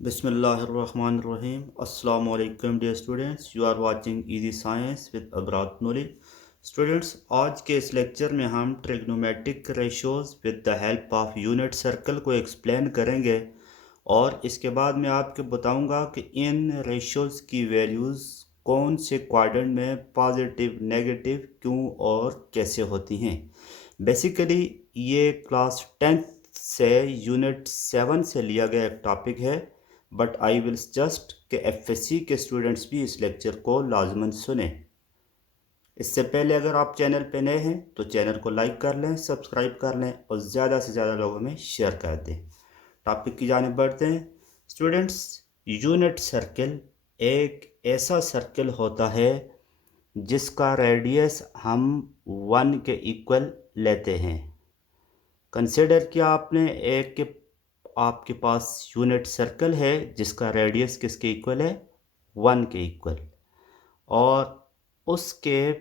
बिस्मिल्लाहिर्रहमानिर्रहीम अस्सलाम वालेकुम dear students, you are watching easy science with अबरात नॉलेज। स्टूडेंट्स, आज के इस लेक्चर में हम trigonometric ratios with the help of unit circle को एक्सप्लेन करेंगे और इसके बाद मैं आपको बताऊंगा कि इन रेशोज़ की वैल्यूज़ कौन से क्वाड्रेंट में पॉजिटिव नेगेटिव क्यों और कैसे होती हैं। बेसिकली ये क्लास 10th से यूनिट 7 से लिया गया एक टॉपिक है, बट आई विल जस्ट के एफएससी के स्टूडेंट्स भी इस लेक्चर को लाजमन सुने। इससे पहले अगर आप चैनल पे नए हैं तो चैनल को लाइक कर लें, सब्सक्राइब कर लें और ज़्यादा से ज़्यादा लोगों में शेयर कर दें। टॉपिक की जाने बढ़ते हैं स्टूडेंट्स। यूनिट सर्कल एक ऐसा सर्कल होता है जिसका रेडियस हम 1 के इक्वल लेते हैं। कंसिडर किया आपने एक के आपके पास यूनिट सर्कल है जिसका रेडियस किसके इक्वल है, 1 के इक्वल, और उसके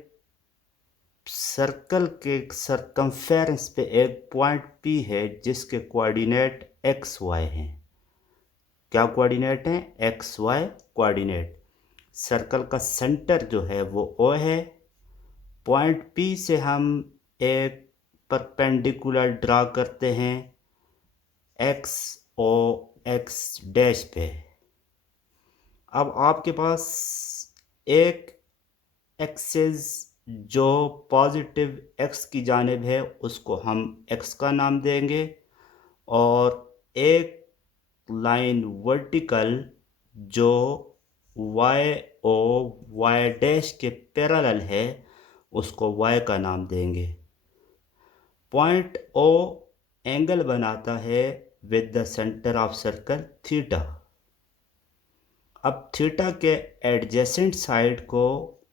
सर्कल के सरकमफेरेंस पे एक पॉइंट पी है जिसके कोऑर्डिनेट एक्स वाई हैं। क्या कोऑर्डिनेट हैं? X y coordinate. सर्कल का सेंटर जो है वो ओ है। पॉइंट पी से हम एक परपेंडिकुलर ड्रा करते हैं एक्स ओ एक्स डैश पे। अब आपके पास एक एक्सेस जो पॉजिटिव एक्स की जानिब है उसको हम एक्स का नाम देंगे, और एक लाइन वर्टिकल जो वाई ओ वाई डैश के पैरेलल है उसको वाई का नाम देंगे। पॉइंट ओ एंगल बनाता है with the centre of circle theta. अब थीटा के एडजेसेंट साइड को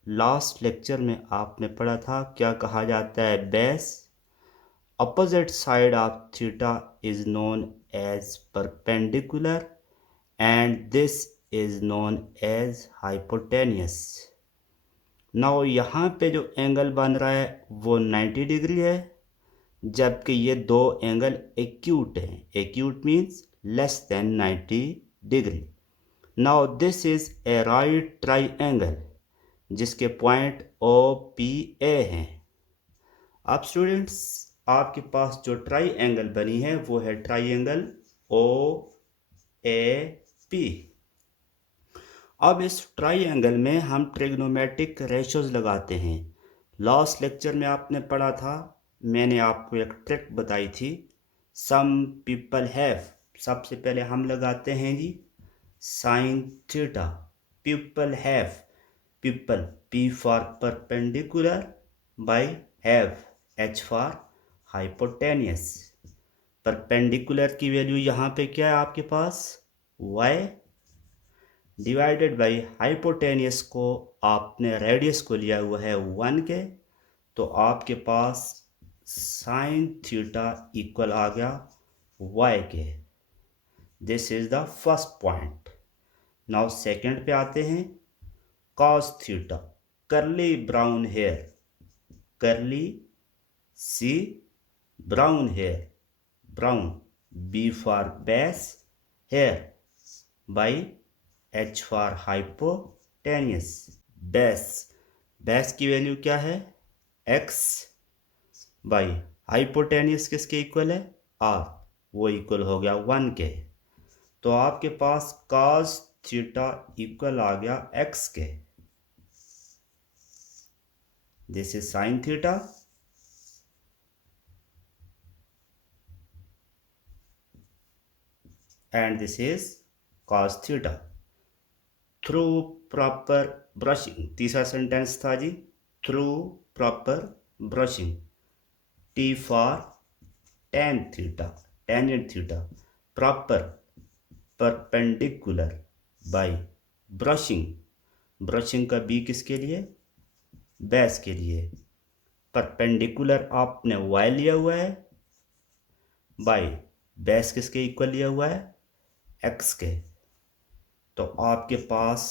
लास्ट लेक्चर में आपने पढ़ा था, क्या कहा जाता है? Base. Opposite side of theta is known as perpendicular and this is known as hypotenuse. Now यहाँ पे जो एंगल बन रहा है वो 90 डिग्री है, जबकि ये दो एंगल एक्यूट हैं। Acute means less than 90 degree. Now this is a right triangle जिसके पॉइंट ओ पी ए हैं। अब स्टूडेंट्स, आपके पास जो ट्राइंगल बनी है वो है ट्राइंगल ओ ए पी। अब इस ट्राइंगल में हम ट्रिग्नोमेट्रिक रेशोज लगाते हैं। लास्ट लेक्चर में आपने पढ़ा था, मैंने आपको एक ट्रिक बताई थी, सम पीपल हैव। सबसे पहले हम लगाते हैं जी sine theta. People have, people P for perpendicular by have H for hypotenuse. Perpendicular की वैल्यू यहाँ पे क्या है आपके पास? y डिवाइडेड बाई हाइपोटेनियस को आपने रेडियस को लिया हुआ है 1 के, तो आपके पास साइन थीटा इक्वल आ गया y के। This is the first point. Now second पे आते हैं, cos theta. Curly brown hair, curly see brown hair, brown B for base hair by H for hypotenuse. Base, base की value क्या है? X by hypotenuse किसके equal है? R, वो equal हो गया 1 के। तो आपके पास cos थीटा इक्वल आ गया x के। This is sine theta and this is cos theta. Through proper brushing, तीसरा सेंटेंस था जी, through proper brushing. T for tan theta, tangent theta, proper perpendicular by brushing. Brushing का B किसके लिए? Base के लिए। परपेंडिकुलर आपने y लिया हुआ है बाई बेस किसके इक्वल लिया हुआ है? x के। तो आपके पास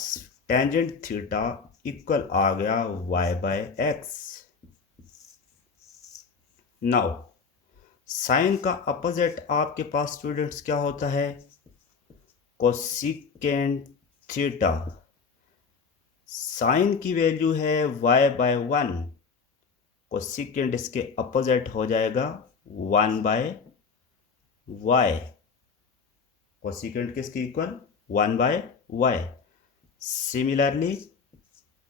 टेंजेंट थीटा इक्वल आ गया y by x. Now sine का अपोजिट आपके पास स्टूडेंट्स क्या होता है? कोसिकेंट थीटा, साइन की वैल्यू है y/1, कोसिकेंट इसके अपोजिट हो जाएगा 1/y, कोसिकेंट किसके equal 1/y। Similarly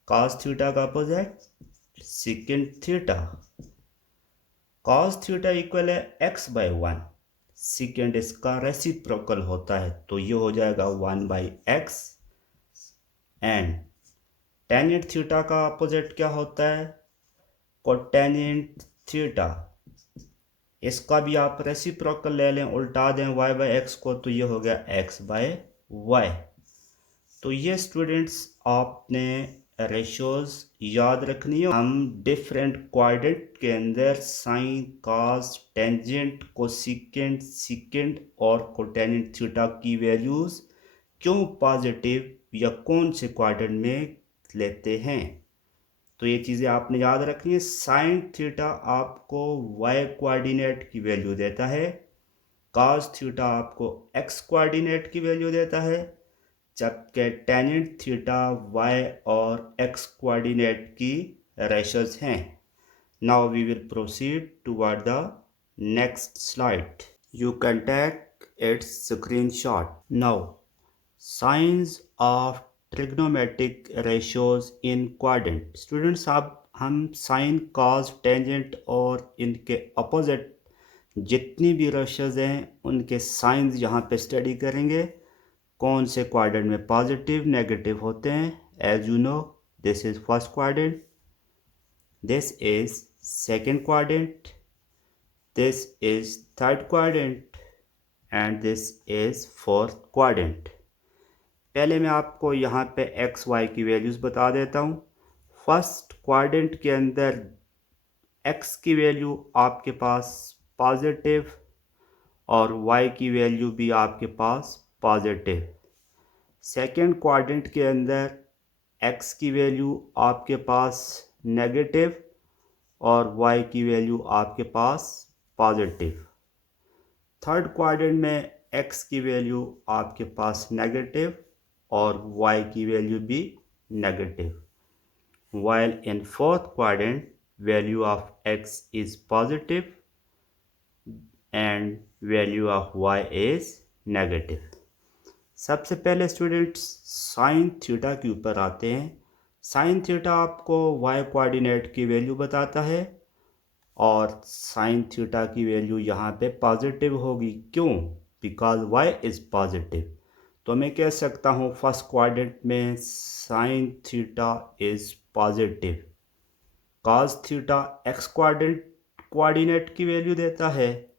cos theta का opposite secant theta, cos theta equal है x/1, सेकेंड इसका रेसिप्रोकल होता है तो ये हो जाएगा 1/x। एंड टेनेंट थीटा का अपोजिट क्या होता है कोटेनेंट थीटा, इसका भी आप रेसिप्रोकल ले लें, उल्टा दें y/x को तो ये हो गया x/y। तो ये स्टूडेंट्स आपने रेशोज याद रखनी है। हम डिफरेंट क्वाड्रेंट के अंदर sine, cos, tangent, cosecant, secant और कोटेनेंट थीटा की वैल्यूज क्यों पॉजिटिव या कौन से क्वाड्रेंट में लेते हैं, तो ये चीज़ें आपने याद रखनी है। साइन थीटा आपको y कोऑर्डिनेट की वैल्यू देता है, कॉस थीटा आपको x कोऑर्डिनेट की वैल्यू देता है, जबकि टेनेंट थीटा y और x कोऑर्डिनेट की रेशोज हैं। Now we will proceed toward the next slide. You can take its screenshot now. Signs of trigonometric ratios in quadrant. Students अब हम साइन, कॉस, टेंजेंट और इनके अपोजिट जितनी भी ratios हैं उनके साइंस यहाँ पे स्टडी करेंगे, कौन से क्वाड्रेंट में पॉजिटिव नेगेटिव होते हैं। As you know this is first quadrant, this is second quadrant, this is third quadrant and this is fourth quadrant. पहले मैं आपको यहाँ पे एक्स वाई की वैल्यूज़ बता देता हूँ। फर्स्ट क्वाड्रेंट के अंदर एक्स की वैल्यू आपके पास पॉजिटिव और वाई की वैल्यू भी आपके पास पॉजिटिव। सेकंड क्वाड्रेंट के अंदर एक्स की वैल्यू आपके पास नेगेटिव और वाई की वैल्यू आपके पास पॉजिटिव। थर्ड क्वाड्रेंट में एक्स की वैल्यू आपके पास नेगेटिव और y की वैल्यू भी negative, while in fourth quadrant value of x is positive and value of y is negative। सबसे पहले स्टूडेंट्स साइन थीटा के ऊपर आते हैं। साइन थीटा आपको y कोऑर्डिनेट की वैल्यू बताता है और साइन थीटा की वैल्यू यहाँ पे पॉजिटिव होगी। क्यों? Because y is positive. तो मैं कह सकता हूँ फर्स्ट क्वाड्रेंट में sine theta is positive. Cos theta x coordinate की वैल्यू देता है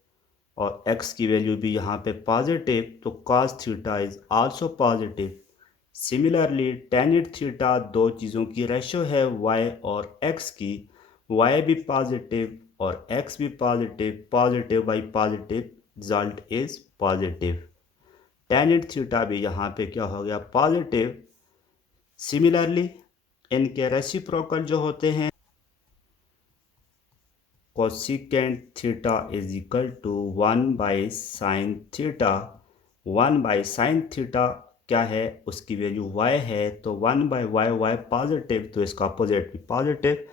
और एक्स की वैल्यू भी यहाँ पे पॉजिटिव, तो cos theta is also positive. Similarly tangent theta दो चीज़ों की रेशो है y और x की, y भी पॉजिटिव और x भी positive, positive by positive result is positive. Tangent theta भी यहाँ पे क्या हो गया पॉजिटिव। सिमिलरली इनके रेसिप्रोकल जो होते हैं cosecant theta is equal to 1/sin theta. 1/sin theta क्या है, उसकी वैल्यू y है, तो 1/y, y पॉजिटिव तो इसका अपोजिट भी पॉजिटिव।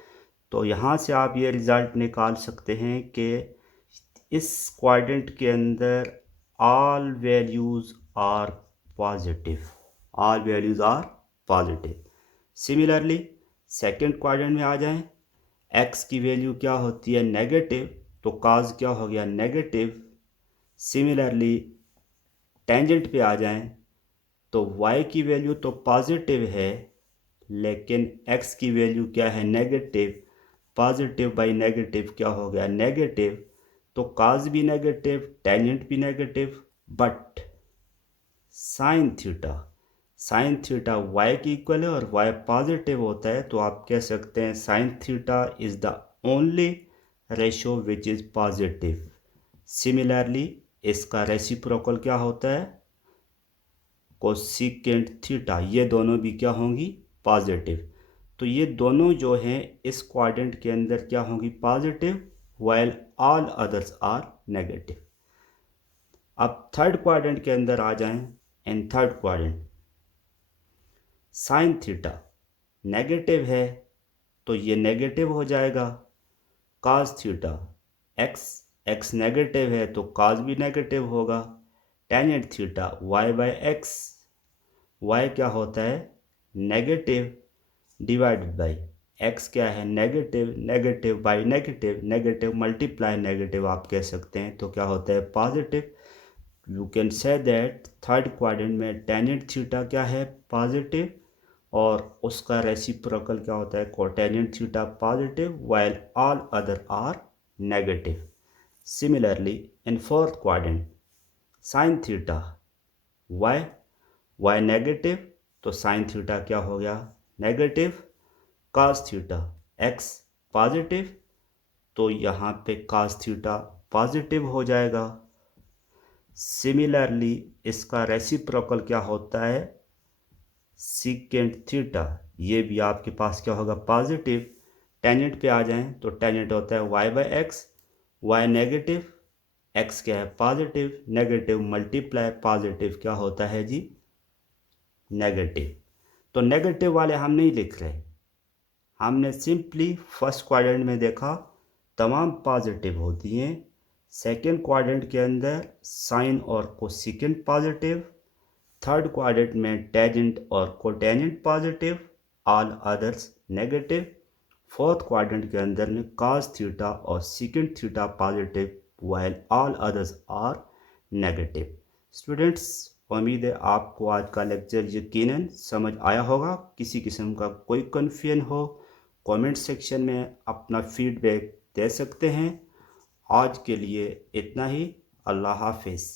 तो यहाँ से आप ये रिज़ल्ट निकाल सकते हैं कि इस क्वाड्रेंट के अंदर all values are positive, all values are positive। Similarly second quadrant में आ जाएं, x की वैल्यू क्या होती है नेगेटिव, तो cos क्या हो गया नेगेटिव। सिमिलरली टेंजेंट पे आ जाएं तो y की वैल्यू तो पॉजिटिव है लेकिन x की वैल्यू क्या है नेगेटिव, पॉजिटिव बाई नेगेटिव क्या हो गया नेगेटिव, तो cos भी नेगेटिव, टेंजेंट भी negative, but sine theta y की इक्वल है और y पॉजिटिव होता है, तो आप कह सकते हैं sine theta is the only ratio which is positive. Similarly इसका रेसिप्रोकल क्या होता है कोसिकेंट थीटा, ये दोनों भी क्या होंगी पॉजिटिव। तो ये दोनों जो हैं इस क्वाड्रेंट के अंदर क्या होंगी positive, while all others are negative. अब थर्ड क्वाड्रेंट के अंदर आ जाएं, in third quadrant. Sine theta negative है तो ये नेगेटिव हो जाएगा। Cos theta x x negative है तो काज भी नेगेटिव होगा। Tangent theta y by x, y क्या होता है नेगेटिव डिवाइडेड बाई एक्स क्या है negative, negative by negative, negative multiply negative आप कह सकते हैं, तो क्या होता है positive. You can say that third quadrant में टेंजेंट थीटा क्या है पॉजिटिव और उसका रेसिप्रोकल क्या होता है cotangent theta positive while all other are negative. Similarly in fourth quadrant sine theta y, y negative तो साइन थीटा क्या हो गया negative. Cos theta x positive तो यहाँ पे कास थीटा पॉजिटिव हो जाएगा। सिमिलरली इसका रेसिप्रोकल क्या होता है सीकेंट थीटा, ये भी आपके पास क्या होगा पॉजिटिव। टेंजेंट पे आ जाएं तो टेंजेंट होता है y by x, y negative x क्या है पॉजिटिव, नेगेटिव मल्टीप्लाई पॉजिटिव क्या होता है जी नेगेटिव। तो नेगेटिव वाले हम नहीं लिख रहे, हमने सिंपली फर्स्ट क्वाड्रेंट में देखा तमाम पॉजिटिव होती हैं। सेकेंड क्वाड्रेंट के अंदर साइन और कोसेकेंट पॉजिटिव, थर्ड क्वाड्रेंट में टेंजेंट और cotangent positive, all others negative. Fourth quadrant के अंदर में कास थीटा और secant theta positive while all others are negative. Students उम्मीद है आपको आज का लेक्चर यकीनन समझ आया होगा। किसी किस्म का कोई कन्फ्यूजन हो कमेंट सेक्शन में अपना फीडबैक दे सकते हैं। आज के लिए इतना ही। अल्लाह हाफिज़।